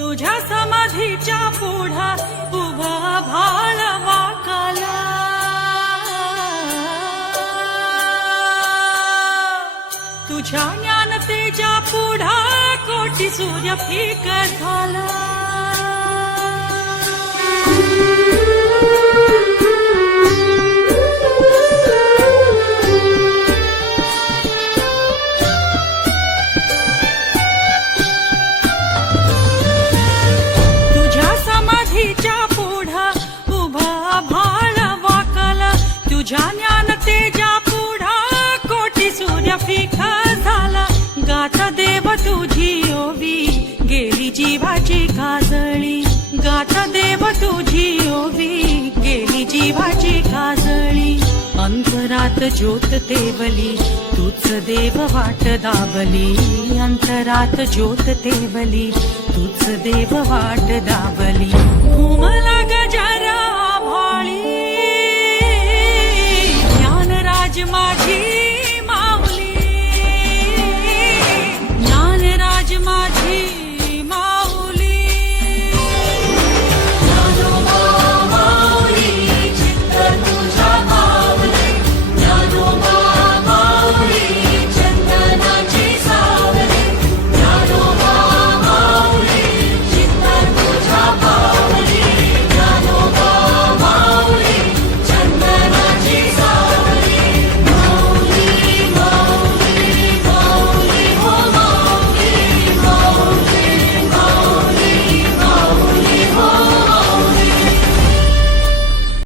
तुझ्या समाधीच्या पुढा उभा भाळवा काला. तुझ्या ज्ञान तेजा पुढा कोटी सूर्य फीक झाला देव तुझी ओवी गेली जीवाची काजळी. गात देव तुझी ओवी गेली जीवाची काजळी. अंतरात ज्योत तेवली तूच देव वाट दाबली. अंतरात ज्योत तेवली तूच देव वाट दाबली. घुमर